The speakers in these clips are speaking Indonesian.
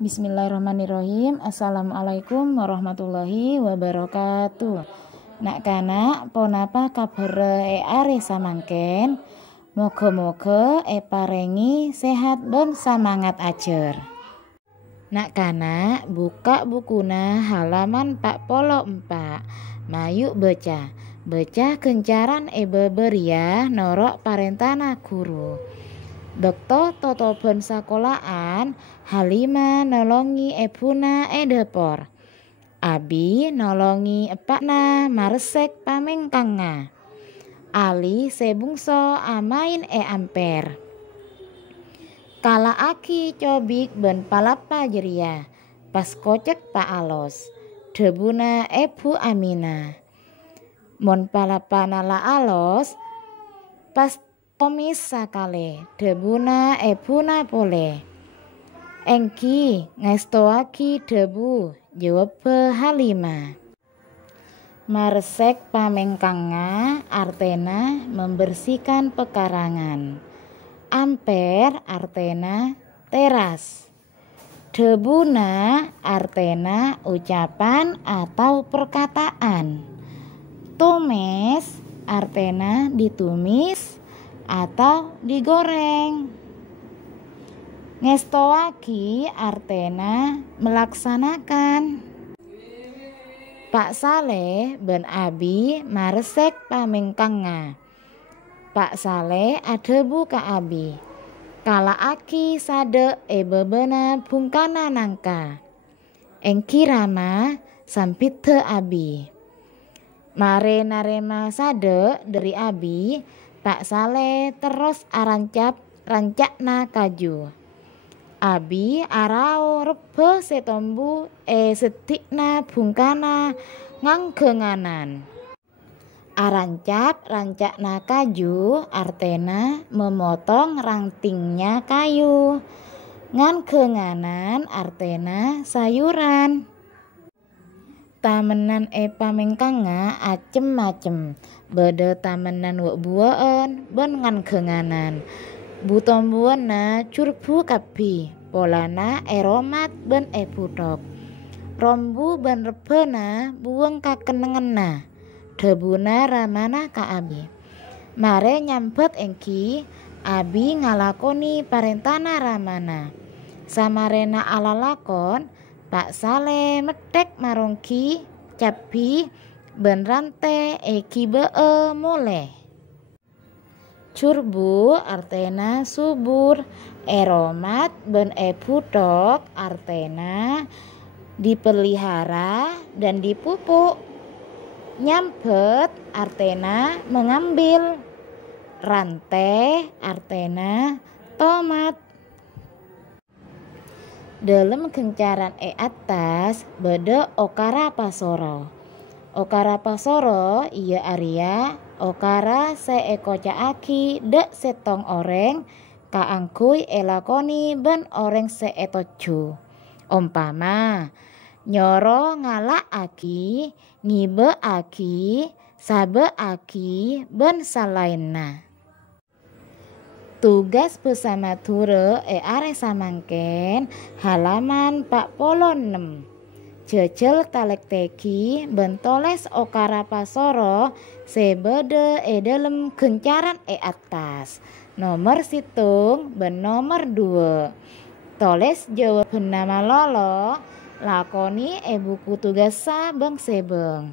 Bismillahirrahmanirrahim. Assalamualaikum warahmatullahi wabarakatuh. Nak kana ponapa kabar are samangken. Moga-moga parengi sehat dan semangat ajar. Nak kana buka bukuna halaman 44. Mayu baca. Baca kencaran beberia norok parentana guru. Bekto totoban sakolaan Halima nolongi ebuna dapur. Abi nolongi epakna maresek pamengkanga. Ali sebungso amain amper. Kala aki cobik ben palapa jeria. Pas kocek pa alos. Debuna ebu Amina. Mon palapa nala alos. Pas komis sakale debuna ebuna pole. Engki ngestoaki debu jawab Halima. Maresek pamengkanga artena membersihkan pekarangan. Amper artena teras. Debuna artena ucapan atau perkataan. Tumis artena ditumis atau digoreng. Ngestoaki artena melaksanakan. Pak Saleh ben Abi maresek pamengkanga. Pak Saleh adebu ka Abi. Kala aki sade bebena bungkana nangka. Engki rama sampit te Abi. Mare narema sade dari Abi. Pak Saleh terus rancakna kaju. Abi arao rebe setombu setikna bungkana nganggenganan. Rancakna kaju artena memotong rantingnya kayu. Nganggenganan artena sayuran. Tamenan pamengkanga acem-macem. Bede tamenan wak buaan ben nganggenganan. Butombuana curbu kapi. Polana eromat ben putok. Rombu ben rebena buang kakenengena. Debuna ramana ka Abi. Mare nyambet engki Abi ngalakoni parentana ramana. Samarena alalakon Pak Saleh medek marongki capi ben rante kibe mole. Curbu artena subur. Eromat ben putok artena dipelihara dan dipupuk. Nyambet artena mengambil. Rantai artena tomat. Dalam kencaran atas bede okara pasoro. Okara pasoro iya Arya. Okara seekocaaki dek setong oreng kaangkui elakoni ben oreng seetoju. Umpama nyoro ngalak aki, ngibe aki, sabe aki ben salainna. Tugas bersama ture are samangken halaman 46. Jejel talek teki bentoles okara pasoro sebede dalam kencaran atas. Nomor situng ben nomor 2. Toles jawab nama lolo lakoni buku tugas sabeng sebeng.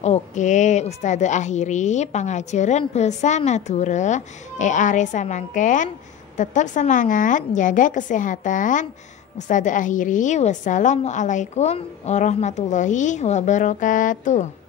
Oke, Ustadzah akhiri pengajaran bersama ture are samangken. Tetap semangat, jaga kesehatan. Ustadzah akhiri, wassalamualaikum warahmatullahi wabarakatuh.